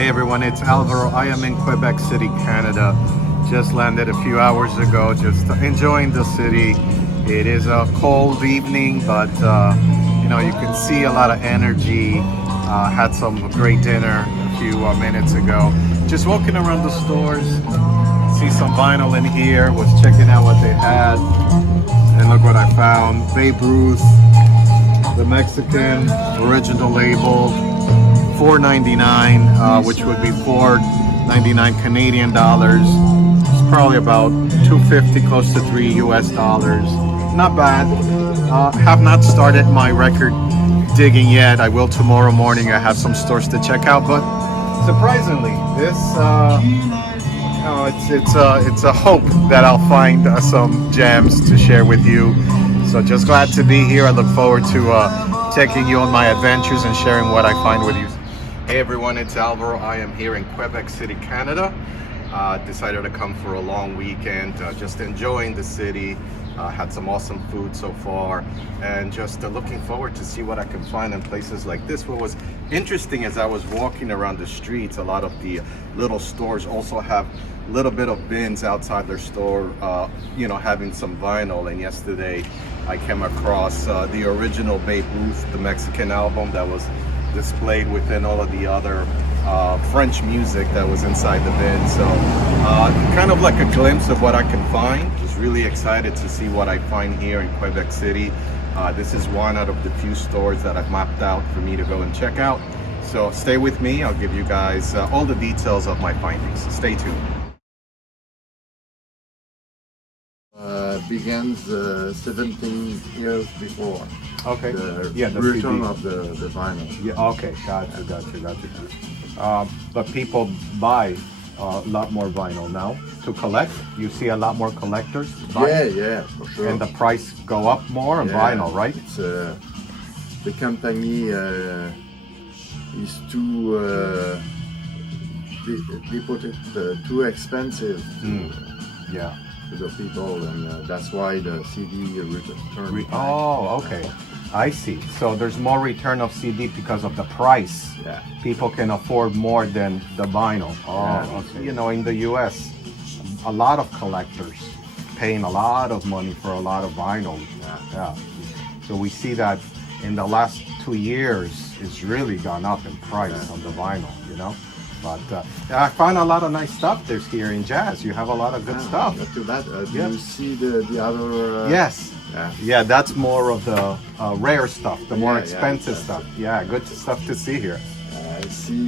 Hey everyone, it's Alvaro. I am in Quebec City, Canada. Just landed a few hours ago, just enjoying the city. It is a cold evening, but you can see a lot of energy. Had some great dinner a few minutes ago. Just walking around the stores, see some vinyl in here, was checking out what they had, and look what I found. Babe Ruth, the Mexican original label, $4.99, which would be $4.99 Canadian dollars. It's probably about $2.50, close to $3 US. Not bad. Have not started my record digging yet. I will tomorrow morning. I have some stores to check out, but surprisingly, this it's a hope that I'll find some gems to share with you. So just glad to be here. I look forward to taking you on my adventures and sharing what I find with you. Hey everyone, it's Alvaro. I am here in Quebec City, Canada. Decided to come for a long weekend, just enjoying the city. Had some awesome food so far, and just looking forward to see what I can find in places like this. What was interesting as I was walking around the streets, a lot of the little stores also have a little bit of bins outside their store, having some vinyl. And yesterday I came across the original Babe Ruth, the Mexican album that was displayed within all of the other French music that was inside the bin. So kind of like a glimpse of what I can find. Just really excited to see what I find here in Quebec City. This is one out of the few stores that I've mapped out for me to go and check out. So stay with me. I'll give you guys all the details of my findings. Stay tuned. Begins 17 years before. Okay. The the return CD. of the vinyl. Yeah. Okay. Gotcha. But people buy a lot more vinyl now to collect. You see a lot more collectors buy, Yeah, for sure. and the price go up more on vinyl, right? It's the company is too. They put it too expensive. Yeah. To the people, and that's why the CD return. Oh, okay. I see. So there's more return of CD because of the price. Yeah. People can afford more than the vinyl. Oh, Yeah. okay. In the US, a lot of collectors paying a lot of money for a lot of vinyl. Yeah. So we see that in the last 2 years, it's really gone up in price on the vinyl, But I found a lot of nice stuff this here in jazz. You have a lot of good stuff. Not too bad. Do you see the other? Yes. Yeah, that's more of the rare stuff, the more Yeah, expensive yeah, stuff. Yeah, good stuff to see here. I see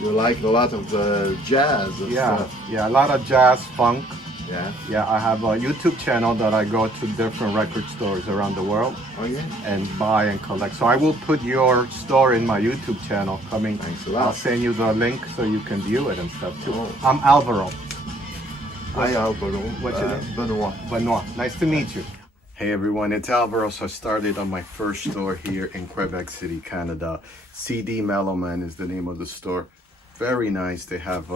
you like a lot of jazz. And stuff. Yeah, a lot of jazz, funk. Yeah. I have a YouTube channel that I go to different record stores around the world Oh yeah. and buy and collect. So I will put your store in my YouTube channel coming. Thanks a lot. I'll send you the link so you can view it and stuff too. Oh. I'm Alvaro. Hi Alvaro. What's your name? Benoit. Benoit. Nice to meet you. Hey everyone, it's Alvaro. So I started on my first store here in Quebec City, Canada. CD Mowan is the name of the store. Very nice. They have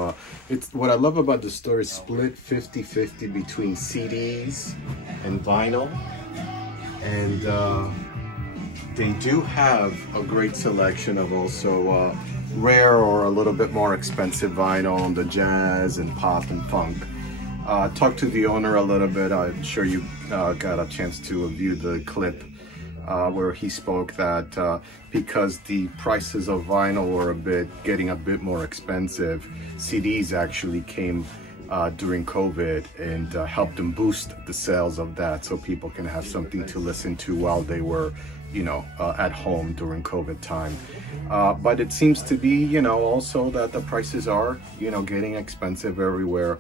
it's what I love about the store is split 50-50 between CDs and vinyl, and they do have a great selection of also rare or a little bit more expensive vinyl on the jazz and pop and funk. Talked to the owner a little bit. I'm sure you got a chance to view the clip where he spoke that because the prices of vinyl were getting a bit more expensive, CDs actually came during COVID and helped them boost the sales of that, so people can have something to listen to while they were, at home during COVID time. But it seems to be, also that the prices are, getting expensive everywhere.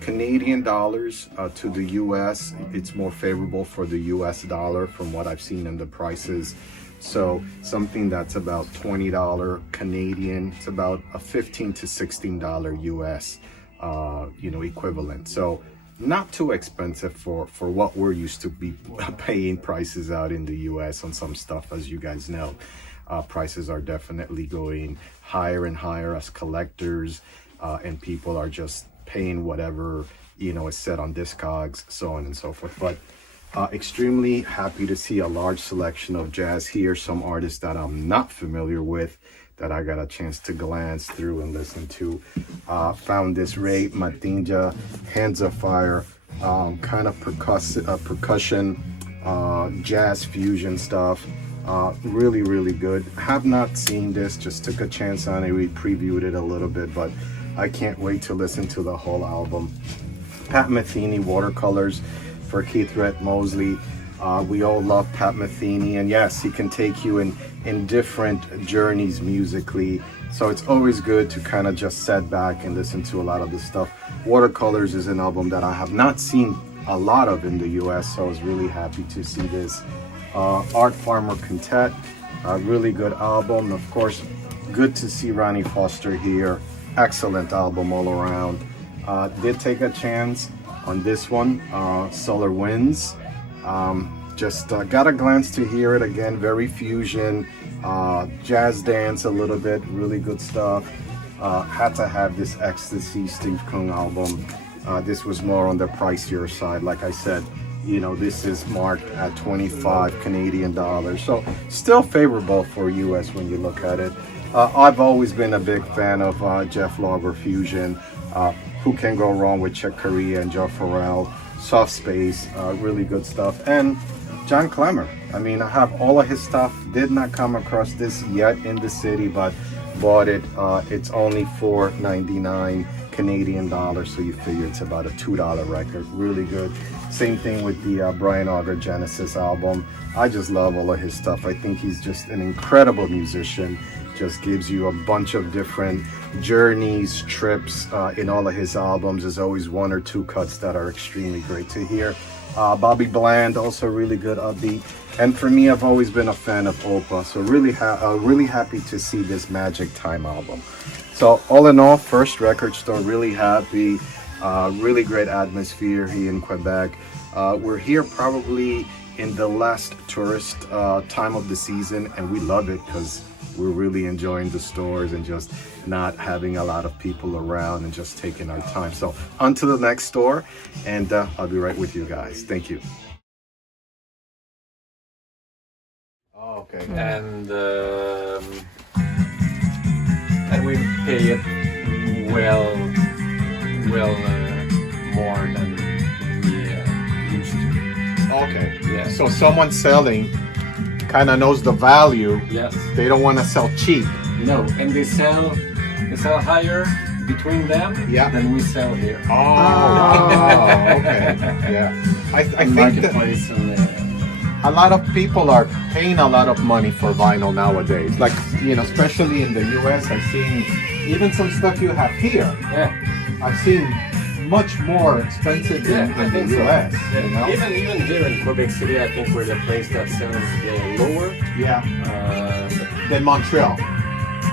Canadian dollars to the US, it's more favorable for the US dollar from what I've seen in the prices. So something that's about $20 Canadian, it's about a $15 to $16 US, equivalent. So not too expensive for what we're used to be paying prices out in the US on some stuff, as you guys know. Prices are definitely going higher and higher as collectors, and people are just paying whatever is set on Disques, so on and so forth. But extremely happy to see a large selection of jazz here. Some artists that I'm not familiar with that I got a chance to glance through and listen to. Found this Ray Matinja, Hands of Fire, kind of percussion, jazz fusion stuff. Really, really good. Have not seen this, just took a chance on it. We previewed it a little bit, but I can't wait to listen to the whole album. Pat Metheny watercolors for Keith Rhett Mosley. We all love Pat Metheny, and yes, he can take you in different journeys musically. So it's always good to kind of just sit back and listen to a lot of this stuff. Watercolors is an album that I have not seen a lot of in the US, so I was really happy to see this. Art Farmer Quintet, a really good album. Of course, good to see Ronnie Foster here. Excellent album all around. Did take a chance on this one, Solar Winds. Just got a glance to hear it again. Very fusion, jazz dance a little bit, really good stuff. Had to have this Ecstasy Steve Kung album. This was more on the pricier side. Like I said, you know, this is marked at 25 Canadian dollars. So still favorable for US when you look at it. I've always been a big fan of Jeff Lorber fusion. Who can go wrong with Chick Corea and Joe Farrell? Soft Space, really good stuff. And John Clemmer. I mean, I have all of his stuff. Did not come across this yet in the city, but bought it. It's only $4.99 Canadian dollars, so you figure it's about a $2 record. Really good. Same thing with the Brian Auger Genesis album. I just love all of his stuff. I think he's just an incredible musician. Just gives you a bunch of different journeys, trips in all of his albums. There's always one or two cuts that are extremely great to hear. Bobby Bland, also really good upbeat. And for me, I've always been a fan of Opa, so really happy to see this Magic Time album. So all in all, first record store, really happy. Really great atmosphere here in Quebec. We're here probably in the last tourist time of the season, and we love it because we're really enjoying the stores and just not having a lot of people around and just taking our time. So on to the next store, and I'll be right with you guys. Thank you. Oh, okay. And we pay it well more than we used to. Okay. Yeah. So someone selling kind of knows the value. Yes. They don't want to sell cheap. No, and they sell higher between them than we sell here. Oh, okay. Yeah. I think that Marketplace and a lot of people are paying a lot of money for vinyl nowadays. Like, you know, especially in the US, I've seen even some stuff you have here. yeah. I've seen much more expensive than I in think the so. US. Yeah. You know? Even here in Quebec City, I think we're the place that sells lower. Yeah. Uh, Than Montreal.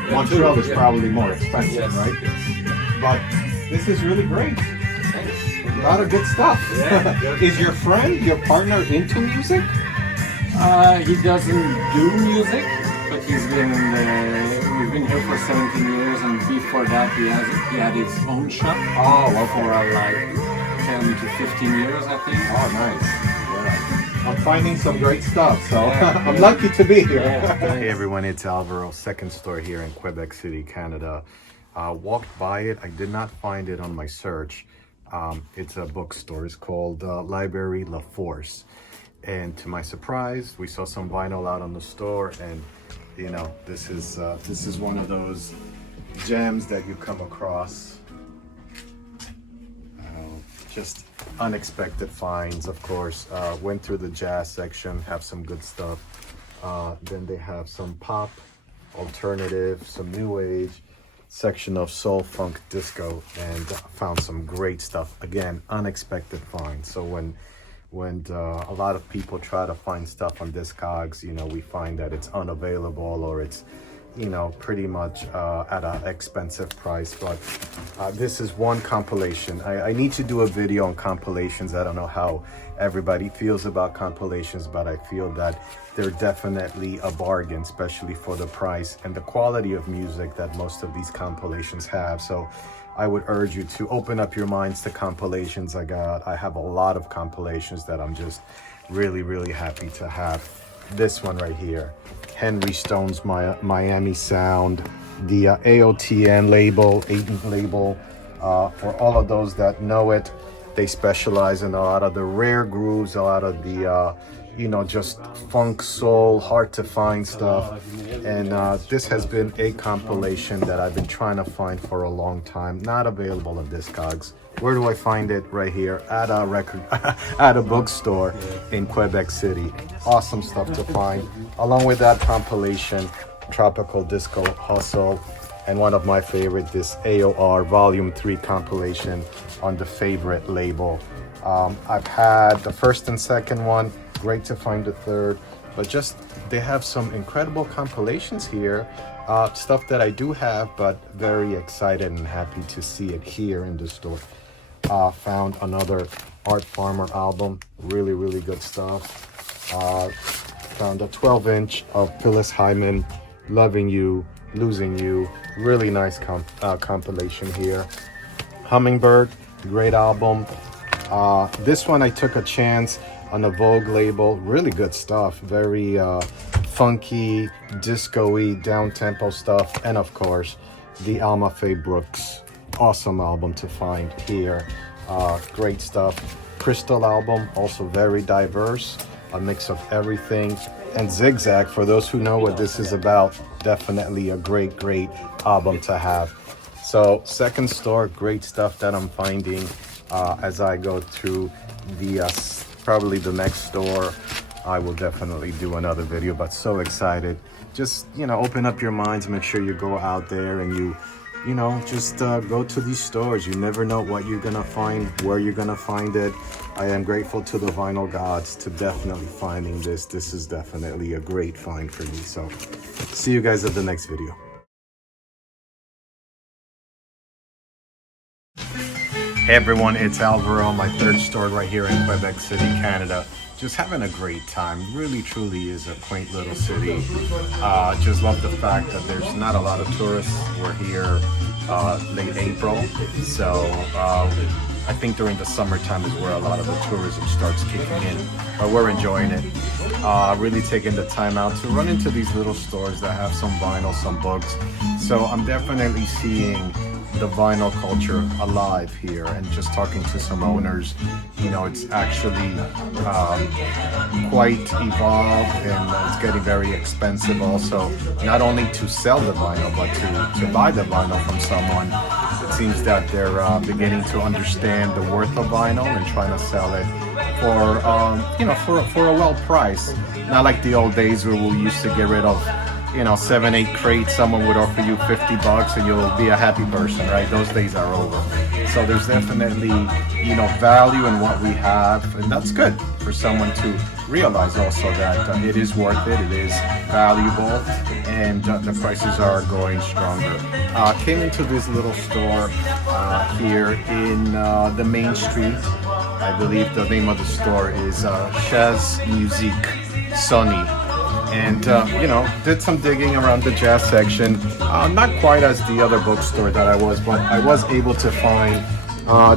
Montreal too, is probably more expensive, yes, right? yes. But this is really great. Thanks. A lot of good stuff. Yeah, good. Is your friend, your partner, into music? He doesn't do music, but we've been here for 17 years, and before that he had his own shop for like 10 to 15 years, I think. Oh, nice. Yeah. I'm finding some great stuff, so Yeah, I'm yeah. lucky to be here. Yeah, Hey everyone, it's Alvaro, second store here in Quebec City, Canada. Walked by it, I did not find it on my search. It's a bookstore, it's called Library La Force. And to my surprise, we saw some vinyl out on the store, and you know, this is one of those gems that you come across. Just unexpected finds, of course. Went through the jazz section, have some good stuff. Then they have some pop, alternative, some new age, section of soul, funk, disco, and found some great stuff. Again, unexpected finds. So when a lot of people try to find stuff on Discogs, you know, we find that it's unavailable or it's, you know, pretty much at an expensive price. But this is one compilation. I need to do a video on compilations. I don't know how everybody feels about compilations, but I feel that they're definitely a bargain, especially for the price and the quality of music that most of these compilations have. So I would urge you to open up your minds to compilations. I have a lot of compilations that I'm just really, really happy to have. this one right here, Henry Stone's Miami Sound, the AOTN label, 8 label. For all of those that know it, they specialize in a lot of the rare grooves, a lot of the just funk, soul, hard to find stuff. And this has been a compilation that I've been trying to find for a long time. Not available on Discogs. Where do I find it? Right here at a bookstore in Quebec City. Awesome stuff to find. Along with that compilation, Tropical Disco Hustle, and one of my favorite, this AOR Volume 3 compilation on the Favorite label. I've had the first and second one. Great to find the third, but just they have some incredible compilations here, stuff that I do have, but very excited and happy to see it here in the store. Found another Art Farmer album, really good stuff. Found a 12-inch of Phyllis Hyman, Loving You, Losing You, really nice compilation here. Hummingbird, great album. This one I took a chance on the Vogue label, really good stuff, very funky, disco-y, down-tempo stuff, and of course, the Alma Faye Brooks, awesome album to find here, great stuff. Crystal album, also very diverse, a mix of everything, and Zigzag, for those who know what this is about, definitely a great album to have. So second store, great stuff that I'm finding as I go to the probably the next store. I will definitely do another video, but so excited. Just, open up your minds, make sure you go out there and you just go to these stores. You never know what you're gonna find, where you're gonna find it. I am grateful to the vinyl gods to definitely finding this. This is definitely a great find for me. So see you guys at the next video. Hey everyone, it's Alvaro, my third store right here in Quebec City, Canada. Just having a great time. Really, truly is a quaint little city. Just love the fact that there's not a lot of tourists. We're here late April, so I think during the summertime is where a lot of the tourism starts kicking in. But we're enjoying it. Really taking the time out to run into these little stores that have some vinyl, some books. So I'm definitely seeing the vinyl culture alive here, and just talking to some owners, it's actually quite evolved, and it's getting very expensive also, not only to sell the vinyl but to buy the vinyl from someone. It seems that they're beginning to understand the worth of vinyl and trying to sell it for a well price, not like the old days where we used to get rid of 7-8 crates. Someone would offer you $50 and you'll be a happy person, right? Those days are over. So there's definitely, value in what we have, and that's good for someone to realize also that it is worth it, it is valuable, and the prices are going stronger. Came into this little store here in the main street. I believe the name of the store is Chez Musique Sonny. And did some digging around the jazz section. Not quite as the other bookstore that I was, but I was able to find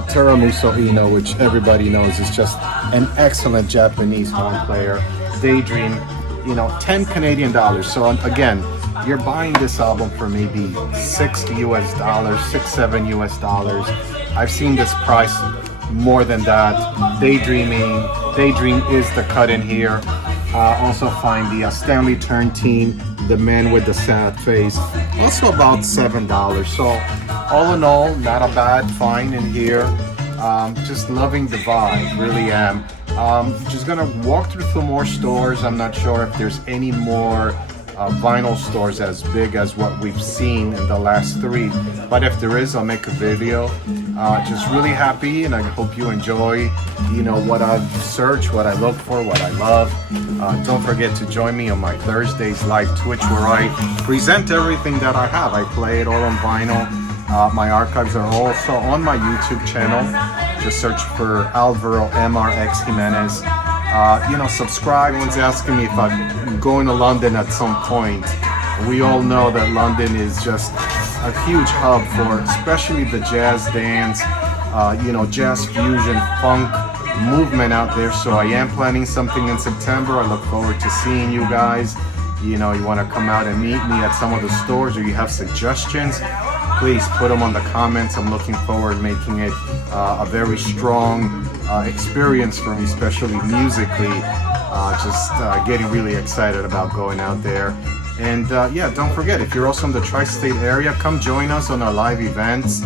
Teramuso Ino, which everybody knows is just an excellent Japanese horn player. Daydream, 10 Canadian dollars. So again, you're buying this album for maybe $6 US, $6-7 US. I've seen this price more than that. Daydream is the cut in here. Also find the Stanley Turrentine, the man with the sad face, also about $7. So all in all, not a bad find in here. Just loving the vibe, really am. Just gonna walk through some more stores. I'm not sure if there's any more vinyl stores as big as what we've seen in the last 3, but if there is, I'll make a video. Just really happy, and I hope you enjoy what I've searched, what I look for, what I love. Don't forget to join me on my Thursdays live Twitch, where I present everything that I have. I play it all on vinyl. My archives are also on my YouTube channel. Just search for alvaromrxjimenez. Subscribe. Everyone's asking me if I'm going to London at some point. We all know that London is just a huge hub for especially the jazz dance, jazz fusion, funk, movement out there. So I am planning something in September. I look forward to seeing you guys. You know, you want to come out and meet me at some of the stores, or you have suggestions, please put them on the comments. I'm looking forward to making it a very strong experience for me, especially musically. Just getting really excited about going out there. And yeah, don't forget, if you're also in the tri-state area, come join us on our live events.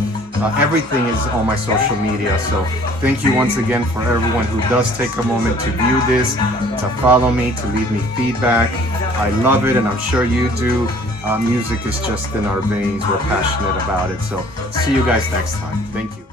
Everything is on my social media. So thank you once again for everyone who does take a moment to view this, to follow me, to leave me feedback. I love it, and I'm sure you do. Music is just in our veins. We're passionate about it. So see you guys next time. Thank you.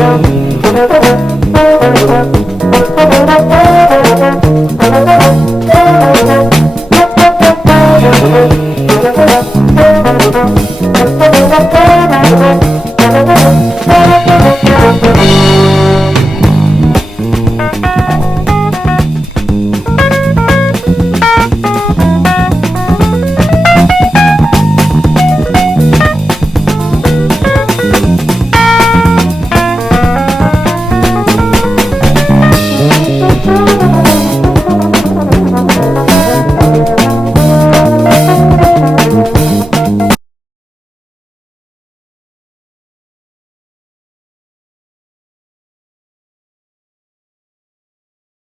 Thank you.